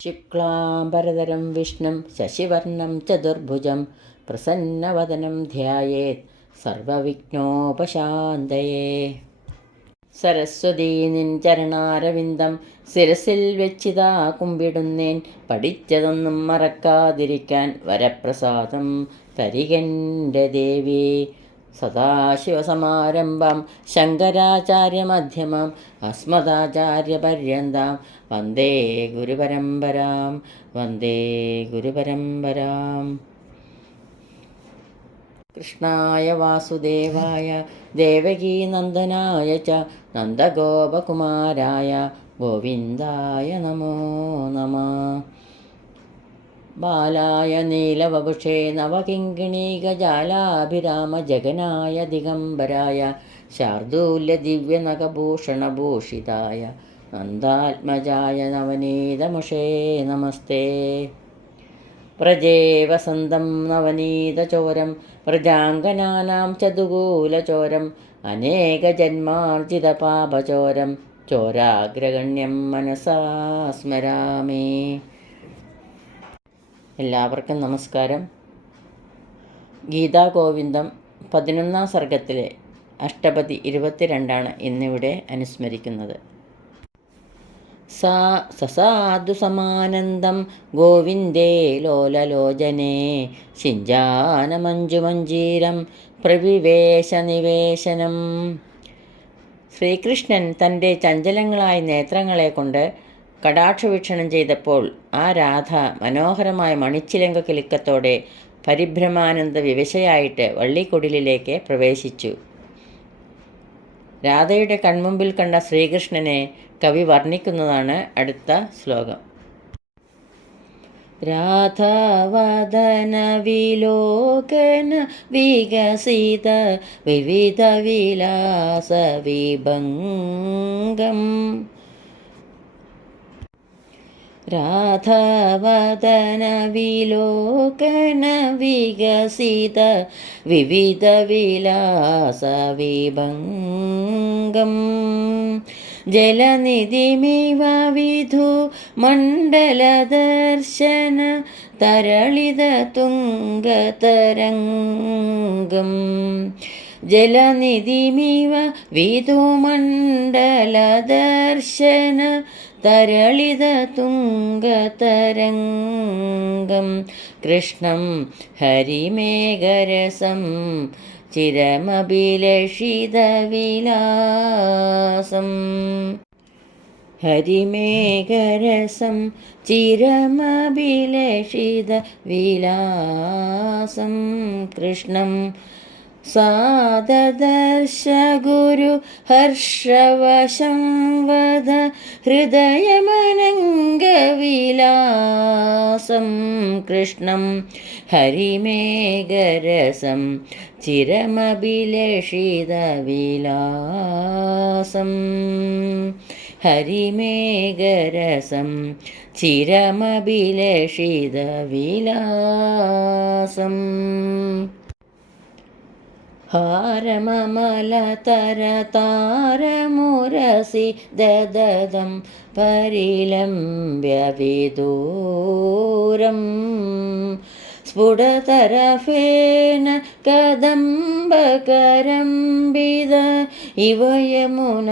ശുക്ലാംബരധരം വിഷ്ണും ശശിവർണം ചതുർഭുജം പ്രസന്നവദനം ധ്യായേത് സർവവിഘ്നോപശാന്തയേ. സരസ്വതീ നിൻ ചരണാരവിന്ദം ശിരസിൽ വെച്ചിതാ കുമ്പിടുന്നേൻ. പഠിച്ചതൊന്നും മറക്കാതിരിക്കാൻ വരപ്രസാദം തരികൻ്റെ ദേവി. സദാശിവസമാരംഭം ശങ്കരാചാര്യമധ്യമം അസ്മദാചാര്യപര്യന്താം വന്ദേ ഗുരുപരമ്പരാം വന്ദേ ഗുരുപരമ്പരാം. കൃഷ്ണായ വാസുദേവായ ദേവകീനന്ദനായ ച നന്ദഗോപകുമാരായ ഗോവിന്ദായ നമോ നമഃ. ബാലായ നീലവപുഷേ നവകിങ്കിണീകജാലാഭിരാമ ജഗനായ ദിഗംബരായ ശാർദൂല്യ ദിവ്യനഖഭൂഷണഭൂഷിതായ നന്ദാത്മജായ നവനീതമുഷേ നമസ്തേ. വ്രജേ വസന്തം നവനീതചോരം വ്രജാംഗനാനാം ചതുകൂലചോരം അനേകജന്മാർജിതപാപചോരം ചോരാഗ്രഗണ്യം മനസാ സ്മരാമി. എല്ലാവർക്കും നമസ്കാരം. ഗീതാഗോവിന്ദം 11ാം സർഗത്തിലെ അഷ്ടപതി 22 ഇന്നിവിടെ അനുസ്മരിക്കുന്നത്. സസാധു സമാനന്ദം ഗോവിന്ദേ ലോലലോചനേ ശിഞ്ചാനമഞ്ജുമഞ്ജീരം പ്രവിവേശ നിവേശനം. ശ്രീകൃഷ്ണൻ തൻ്റെ ചഞ്ചലങ്ങളായ നേത്രങ്ങളെ കൊണ്ട് കടാക്ഷവീക്ഷണം ചെയ്തപ്പോൾ ആ രാധ മനോഹരമായ മണിച്ചിലങ്ക കിലുക്കത്തോടെ പരിഭ്രമാനന്ദ വിവശയായിട്ട് വള്ളിക്കുടിലിലേക്ക് പ്രവേശിച്ചു. രാധയുടെ കൺമുമ്പിൽ കണ്ട ശ്രീകൃഷ്ണനെ കവി വർണ്ണിക്കുന്നതാണ് അടുത്ത ശ്ലോകം. രാധാവദന വിലോകന വികസിത വിവിധ വിലാസ വിഭംഗം. രാധാവദന വിലോകന വികസിത വിവിധ വിലാസ വിഭംഗം. ജലനിധിമിവ വിധു മണ്ഡലദർശന തരളിത തുംഗതരംഗം. ജലനിധിമിവ വിധു മണ്ഡലദർശന തരളിത തുംഗതരംഗം. കൃഷ്ണം ഹരിമേഘരസം ചിരമഭിലഷിതവിലാസം. ഹരിമേഘരസം ചിരമഭിലഷിതവിലാസം. കൃഷ്ണം സാദദർശ ഗുരു ഹർഷവശം വദ ഹൃദയമനംഗവിലാസം. കൃഷ്ണം ഹരിമേഘരസം ചിരമഭിലഷിതവിലാസം. ഹരിമേഘരസം ചിരമഭിലഷിതവിലാസം. ഹാരമമലതരതാരമുരസി ദദദം പരിലംബ്യ വിദൂരം. സ്ഫുടതരഫേന കദംബകരംബിത ഇവ യമുനാജലപൂരം.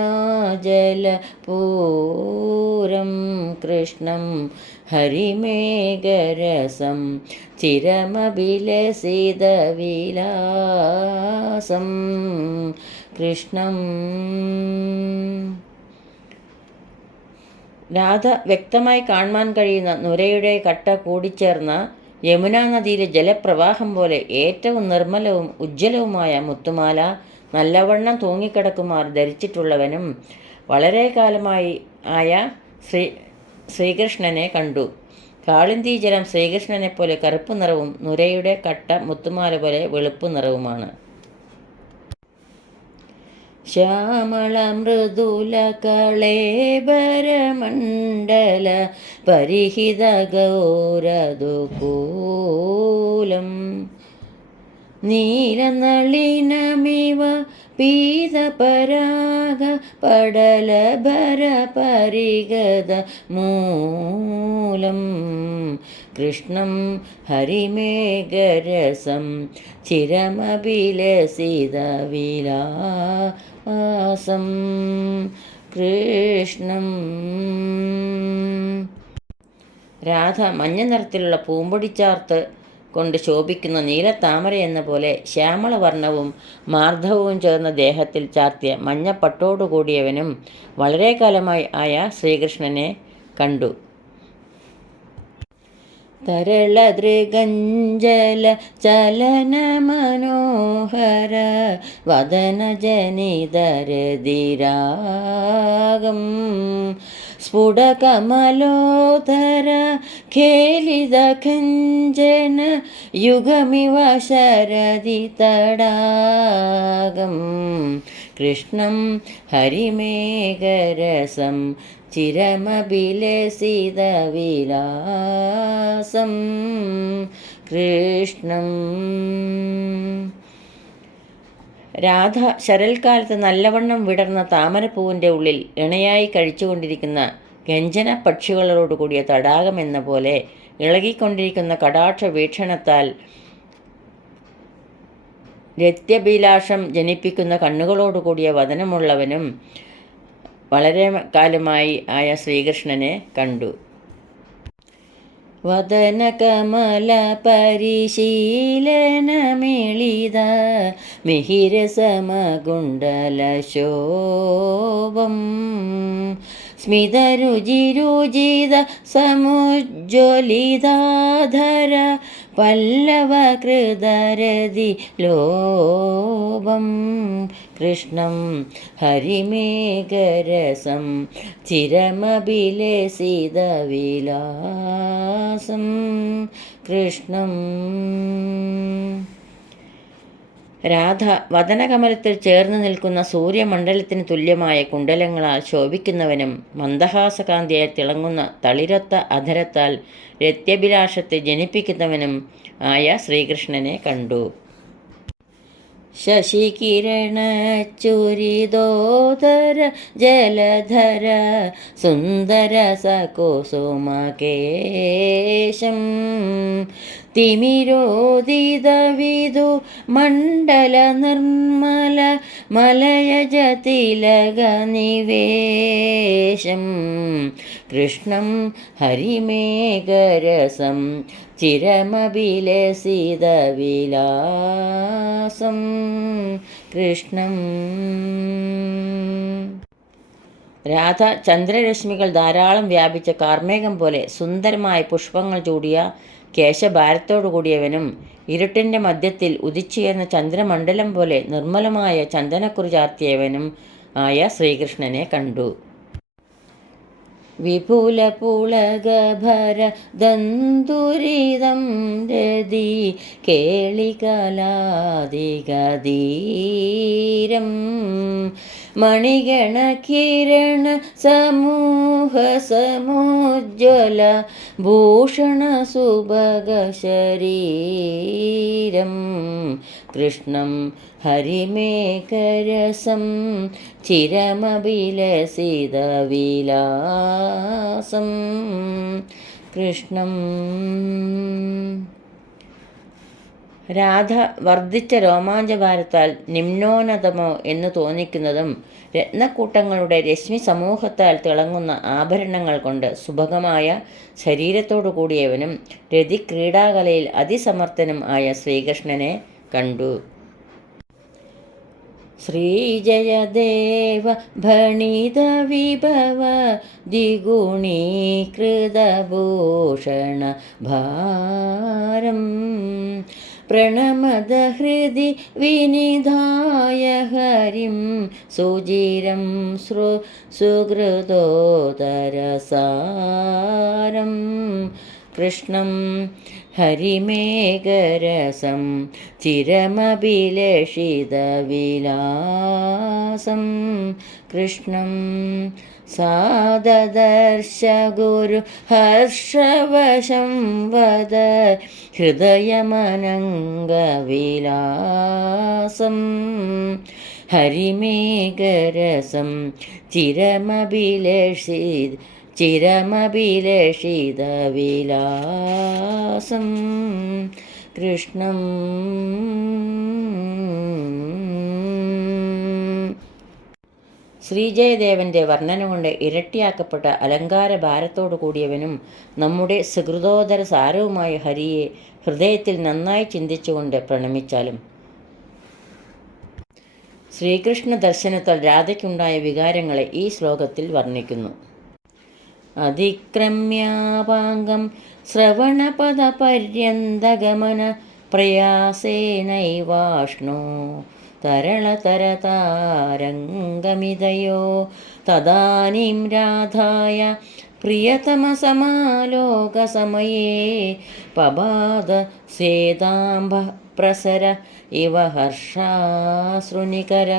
കൃഷ്ണം ഹരിമേഘരസം ചിരമഭിലഷിതവിലാസം. കൃഷ്ണം. രാധ വ്യക്തമായി കാണുവാൻ കഴിയുന്ന നുരയുടെ കട്ട കൂടിച്ചേർന്ന യമുനാ നദിയിലെ ജലപ്രവാഹം പോലെ ഏറ്റവും നിർമ്മലവും ഉജ്ജ്വലവുമായ മുത്തുമാല നല്ലവണ്ണം തൂങ്ങിക്കിടക്കുമാർ ധരിച്ചിട്ടുള്ളവനും വളരെ കാലമായി ആയ ശ്രീകൃഷ്ണനെ കണ്ടു. കാളിന്തി ജലം ശ്രീകൃഷ്ണനെ പോലെ കറുപ്പ് നിറവും നുരയുടെ കട്ട മുത്തുമാല പോലെ വെളുപ്പ് നിറവുമാണ്. ശ്യാമള മൃദുല കളേബരമണ്ഡല പരിഹിത ഗൗരദുകൂലം. നീലനളിനമിവ പീതപരാഗ പടലഭര പരിഗത മൂലം കൃഷ്ണം ഹരിമേഘരസം ചിരമഭിലസിതവിലാസം കൃഷ്ണം. രാധ മഞ്ഞ നിറത്തിലുള്ള പൂമ്പൊടിച്ചാർത്ത് കൊണ്ട് ശോഭിക്കുന്ന നീലത്താമര എന്ന പോലെ ശ്യാമളവർണ്ണവും മാർദ്ദവവും ചേർന്ന ദേഹത്തിൽ ചാർത്തിയ മഞ്ഞപ്പട്ടോടുകൂടിയവനും വളരെ കാലമായി ആയ ശ്രീകൃഷ്ണനെ കണ്ടു. തരളദൃഗഞ്ജല ചലന മനോഹര വദനജനിതരതിരാഗം സ്ഫുടകമലോദര ഖേലിത ഖഞ്ജന യുഗമിവ ശരദി തടാകം കൃഷ്ണം ഹരിമേഘരസം ചിരമഭിലസിതവിലാസം കൃഷ്ണം. രാധ ശരൽക്കാലത്ത് നല്ലവണ്ണം വിടർന്ന താമരപ്പൂവിൻ്റെ ഉള്ളിൽ ഇണയായി കഴിച്ചുകൊണ്ടിരിക്കുന്ന ഗഞ്ജന പക്ഷികളോടുകൂടിയ തടാകം എന്ന പോലെ ഇളകിക്കൊണ്ടിരിക്കുന്ന കടാക്ഷ വീക്ഷണത്താൽ രത്യഭിലാഷം ജനിപ്പിക്കുന്ന കണ്ണുകളോടുകൂടിയ വദനമുള്ളവനും വളരെ കാലമായി ആയ ശ്രീകൃഷ്ണനെ കണ്ടു. വദനകമല പരിശീലനമിളിത മിഹിരസമകുണ്ടലശോഭം സ്മിതരുചിരുചിത സമുജ്വലിതാധര പല്ലവകൃതരതി ലോഭം കൃഷ്ണം ഹരിമേഘരസം ചിരമഭിലസിതവിലാസം കൃഷ്ണം. രാധ വദനകമലത്തിൽ ചേർന്ന് നിൽക്കുന്ന സൂര്യമണ്ഡലത്തിന് തുല്യമായ കുണ്ടലങ്ങളാൽ ശോഭിക്കുന്നവനും മന്ദഹാസകാന്തിയായി തിളങ്ങുന്ന തളിരൊത്ത അധരത്താൽ രത്യഭിലാഷത്തെ ജനിപ്പിക്കുന്നവനും ആയ ശ്രീകൃഷ്ണനെ കണ്ടു. ശശികിരണച്ചുരിതോദര ജലധര സുന്ദര സകുസുമകേശം തിമിരോദിതവിദു മണ്ഡല നിർമ്മല മലയജ തിലക നിവേശം കൃഷ്ണം ഹരിമേഘരസം ചിരമഭിലസിതവിലാസം കൃഷ്ണം. രാധ ചന്ദ്രരശ്മികൾ ധാരാളം വ്യാപിച്ച കാർമേഘം പോലെ സുന്ദരമായ പുഷ്പങ്ങൾ ചൂടിയ കേശഭാരത്തോടു കൂടിയവനും ഇരുട്ടിൻ്റെ മധ്യത്തിൽ ഉദിച്ചുയർന്ന ചന്ദ്രമണ്ഡലം പോലെ നിർമ്മലമായ ചന്ദനക്കുറി ചാർത്തിയവനും ആയ ശ്രീകൃഷ്ണനെ കണ്ടു. വിപുലപുളകഭര ദന്തുരിതം രതി കേളികലാദികധീരം മണിഗണകിരണ സമൂഹ സമുജ്വല ഭൂഷണ സുഭഗ ശരീരം കൃഷ്ണം ഹരിമേഘരസം ചിരമഭിലസിതവിലാസം കൃഷ്ണം. രാധ വർദ്ധിച്ച രോമാഞ്ചഭാരത്താൽ നിമ്നോന്നതമോ എന്ന് തോന്നിക്കുന്നതും രത്നക്കൂട്ടങ്ങളുടെ രശ്മി സമൂഹത്താൽ തിളങ്ങുന്ന ആഭരണങ്ങൾ കൊണ്ട് സുഭഗമായ ശരീരത്തോടു കൂടിയവനും രതിക്രീഡാകലയിൽ അതിസമർത്ഥനും ആയ ശ്രീകൃഷ്ണനെ കണ്ടു. ശ്രീജയദേവ ഭണിത വിഭവ ദ്വിഗുണീകൃതഭൂഷണ ഭാരം പ്രണമദ ഹൃദി വിനിധായ ഹരിം സുചിരം സുഹൃദോദരസാരം കൃഷ്ണം ഹരിമേഘരസം ചിരമഭിലഷിതവിലാസം കൃഷ്ണം. സാദദർശ ഗുരു ഹർഷവശം വദ ഹൃദയമനംഗവിലാസം ഹരിമേഘരസം ചിരമഭിലഷിതവിലാസം കൃഷ്ണം. ശ്രീജയദേവൻ്റെ വർണ്ണന കൊണ്ട് ഇരട്ടിയാക്കപ്പെട്ട അലങ്കാര ഭാരത്തോടു കൂടിയവനും നമ്മുടെ സുഹൃതോദര സാരവുമായ ഹരിയെ ഹൃദയത്തിൽ നന്നായി ചിന്തിച്ചുകൊണ്ട് പ്രണമിച്ചാലും. ശ്രീകൃഷ്ണ ദർശനത്താൽ രാധയ്ക്കുണ്ടായ വികാരങ്ങളെ ഈ ശ്ലോകത്തിൽ വർണ്ണിക്കുന്നു. അതിക്രമ്യാപാംഗം ശ്രവണപദപര്യന്തഗമന പ്രയാസേനൈവാഷ്ണോ തരളതരതാരംഗമിതയോ തദാനീം രാധായ പ്രിയതമസമാലോകസമയേ പപാദ സേതാംബ പ്രസര ഇവ ഹർഷാശ്രുനികര.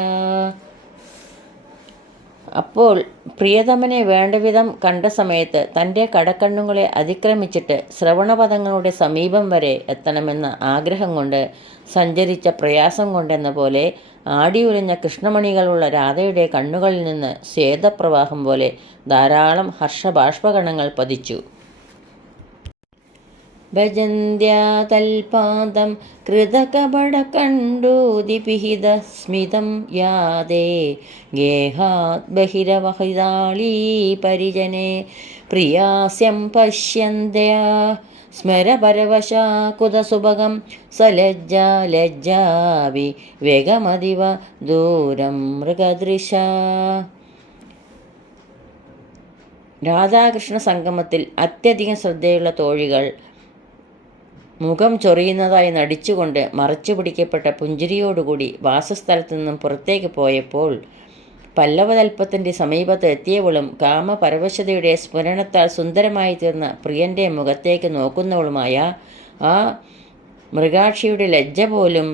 അപ്പോൾ പ്രിയതമനെ വേണ്ടവിധം കണ്ട സമയത്ത് തൻ്റെ കടക്കണ്ണുകളെ അതിക്രമിച്ചിട്ട് ശ്രവണപദങ്ങളുടെ സമീപം വരെ എത്തണമെന്ന ആഗ്രഹം കൊണ്ട് സഞ്ചരിച്ച പ്രയാസം കൊണ്ടെന്ന പോലെ ആടിയുലഞ്ഞ കൃഷ്ണമണികളുള്ള രാധയുടെ കണ്ണുകളിൽ നിന്ന് സ്വേദപ്രവാഹം പോലെ ധാരാളം ഹർഷബാഷ്പകണങ്ങൾ പതിച്ചു. ഭജന്ത്യാതൽപാദം കൃതകപടകണ്ഡൂതിപിഹിത സ്മിതം യാദേ ഗേഹാത് ബഹിരവഹിതാളീ പരിജനേ പ്രിയാസ്യം പശ്യന്ത്യാ സ്മരപരവശാകുതസുഭഗം സലജ്ജാ ലജ്ജാവി വേഗമതിവ ദൂരം മൃഗദൃശ. രാധാകൃഷ്ണ സംഗമത്തിൽ അത്യധികം ശ്രദ്ധയുള്ള തോഴികൾ മുഖം ചൊറിയുന്നതായി നടിച്ചുകൊണ്ട് മറച്ചു പിടിക്കപ്പെട്ട പുഞ്ചിരിയോടുകൂടി വാസസ്ഥലത്തു നിന്നും പുറത്തേക്ക് പോയപ്പോൾ പല്ലവതൽപ്പത്തിൻ്റെ സമീപത്ത് എത്തിയവളും കാമപരവശതയുടെ സ്ഫുരണത്താൽ സുന്ദരമായി തീർന്ന പ്രിയൻ്റെ മുഖത്തേക്ക് നോക്കുന്നവളുമായ ആ മൃഗാക്ഷിയുടെ ലജ്ജ പോലും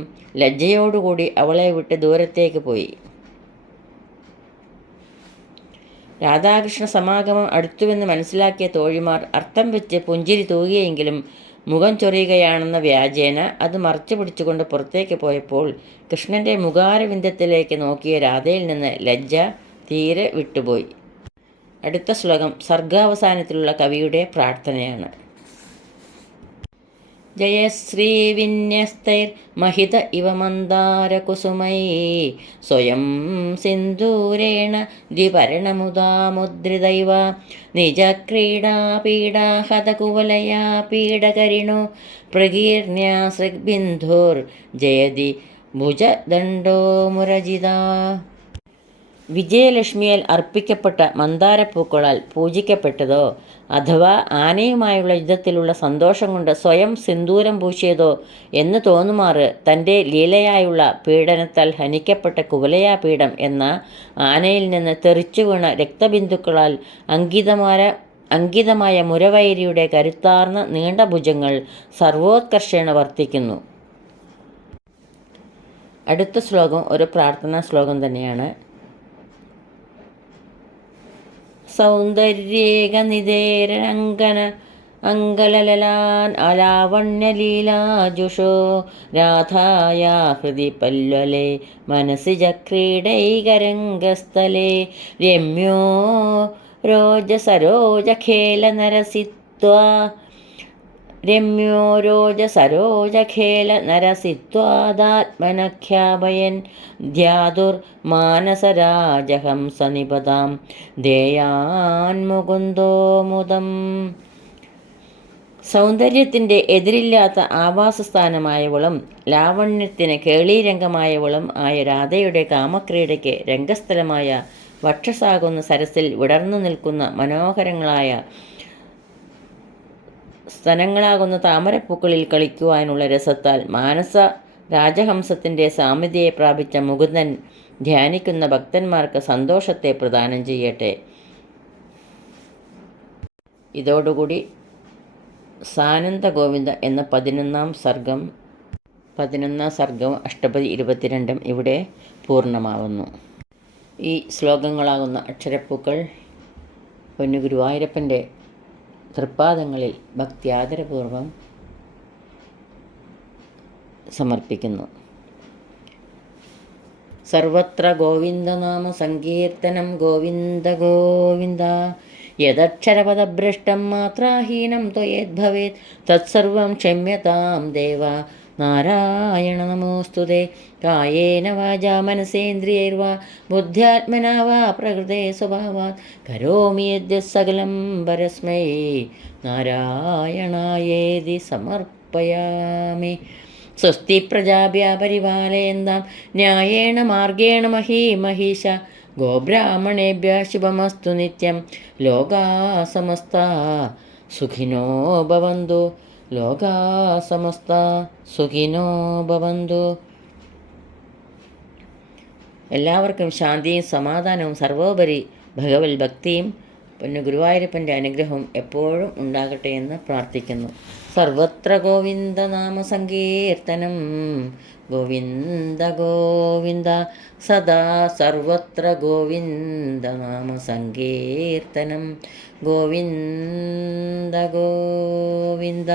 ലജ്ജയോടുകൂടി അവളെ വിട്ട് ദൂരത്തേക്ക് പോയി. രാധാകൃഷ്ണ സമാഗമം അടുത്തുവെന്ന് മനസ്സിലാക്കിയ തോഴിമാർ അർത്ഥം വെച്ച് പുഞ്ചിരി തൂകിയെങ്കിലും മുഖം ചൊറിയുകയാണെന്ന വ്യാജേന അത് മറച്ചു പിടിച്ചുകൊണ്ട് പുറത്തേക്ക് പോയപ്പോൾ കൃഷ്ണൻ്റെ മുഖാരവിന്ദത്തിലേക്ക് നോക്കിയ രാധയിൽ നിന്ന് ലജ്ജ തീരെ വിട്ടുപോയി. അടുത്ത ശ്ലോകം സർഗാവസാനത്തിലുള്ള കവിയുടെ പ്രാർത്ഥനയാണ്. ജയശ്രീ വിന്യസ്തൈർ മഹിത ഇവ മന്ദാരകുസുമൈ സ്വയം സിന്ദൂരേണ ദ്വിപർണമുദാ മുദ്രിതൈവ നിജക്രീഡാപീഡാ ഹതകുവലയാ പീഡകരിണോ പ്രകീർണ്യാ സൃഗ്ബിന്ധുർ ജയതി ഭുജദണ്ഡോ മുരജിതാ. വിജയലക്ഷ്മിയാൽ അർപ്പിക്കപ്പെട്ട മന്ദാരപ്പൂക്കളാൽ പൂജിക്കപ്പെട്ടതോ അഥവാ ആനയുമായുള്ള യുദ്ധത്തിലുള്ള സന്തോഷം കൊണ്ട് സ്വയം സിന്ദൂരം പൂശിയതോ എന്ന് തോന്നുമാറ് തൻ്റെ ലീലയായുള്ള പീഡനത്താൽ ഹനിക്കപ്പെട്ട കുവലയാപീഠം എന്ന ആനയിൽ നിന്ന് തെറിച്ചു വീണ രക്തബിന്ദുക്കളാൽ അങ്കിതമായ മുരവൈരിയുടെ കരുത്താർന്ന നീണ്ട ഭുജങ്ങൾ സർവോത്കർഷേണ വർത്തിക്കുന്നു. അടുത്ത ശ്ലോകം ഒരു പ്രാർത്ഥനാ ശ്ലോകം തന്നെയാണ്. സൗന്ദര്യേകനിതേരംഗന അങ്കലലാൻ അലാവണ്യലീലാജുഷോ രാധായാ ഹൃദി പല്ലലെ മനസി ചക്രീഡൈകരംഗസ്ഥലേ രമ്യോ രോജസരോജഖേലനരസിത്വാദാത്മനഖ്യാപയൻ ധ്യാതുർമാനസരാജഹംസനിപദാം ദേയാൻ മുകുന്ദോ മുദം. സൗന്ദര്യത്തിൻ്റെ എതിരില്ലാത്ത ആവാസസ്ഥാനമായവളും ലാവണ്യത്തിന് കേളീരംഗമായവളും ആയ രാധയുടെ കാമക്രീഡയ്ക്ക് രംഗസ്ഥലമായ വക്ഷസാകുന്ന സരസിൽ വിടർന്നു നിൽക്കുന്ന മനോഹരങ്ങളായ സ്തനങ്ങളാകുന്ന താമരപ്പൂക്കളിൽ കളിക്കുവാനുള്ള രസത്താൽ മാനസ രാജഹംസത്തിൻ്റെ സാമിധ്യയെ പ്രാപിച്ച മുകുന്ദൻ ധ്യാനിക്കുന്ന ഭക്തന്മാർക്ക് സന്തോഷത്തെ പ്രദാനം ചെയ്യട്ടെ. ഇതോടുകൂടി സാനന്ദ ഗോവിന്ദ എന്ന 11ാം സർഗവും അഷ്ടപതി 22 ഇവിടെ പൂർണ്ണമാവുന്നു. ഈ ശ്ലോകങ്ങളാകുന്ന അക്ഷരപ്പൂക്കൾ പൊന്നു ഗുരുവായൂരപ്പൻ്റെ തൃപ്പാദങ്ങളിൽ ഭക്ത്യാദരപൂർവം സമർപ്പിക്കുന്നു. സർവത്ര ഗോവിന്ദനാമ സങ്കീർത്തനം ഗോവിന്ദ ഗോവിന്ദ. യദക്ഷരപദഭ്രഷ്ടം മാത്രാഹീനം ത്വയേദ്ഭവേത് തത്സർവം ക്ഷമ്യതാം ദേവ നാരായണ നമോസ്തുതേ. കായേന വാചാ മനസേന്ദ്രിയൈർവാ ബുദ്ധ്യാത്മനാ വാ പ്രകൃതേ സ്വഭാവാത് കരോമി യദ്യത് സകലം പരസ്മൈ നാരായണായേതി സമർപ്പയാമി. സ്വസ്തി പ്രജാഭ്യ പരിപാലയന്താം ന്യായേണ മാർഗേണ മഹീമഹീഷ. ഗോബ്രാഹ്മണേഭ്യ ശുഭമസ്തു നിത്യം. ലോകാ സമസ്താ സുഖിനോ ഭവന്തു. ലോകാ സമസ്താ സുഖിനോ ഭവന്തു. എല്ലാവർക്കും ശാന്തിയും സമാധാനവും സർവോപരി ഭഗവത് ഭക്തിയും പിന്നെ ഗുരുവായൂരപ്പൻ്റെ അനുഗ്രഹവും എപ്പോഴും ഉണ്ടാകട്ടെ എന്ന് പ്രാർത്ഥിക്കുന്നു. സർവത്ര ഗോവിന്ദനാമ സങ്കീർത്തനം ഗോവിന്ദ ഗോവിന്ദ. സദാ സർവത്ര ഗോവിന്ദനാമ സങ്കീർത്തനം ഗോവിന്ദ ഗോവിന്ദ.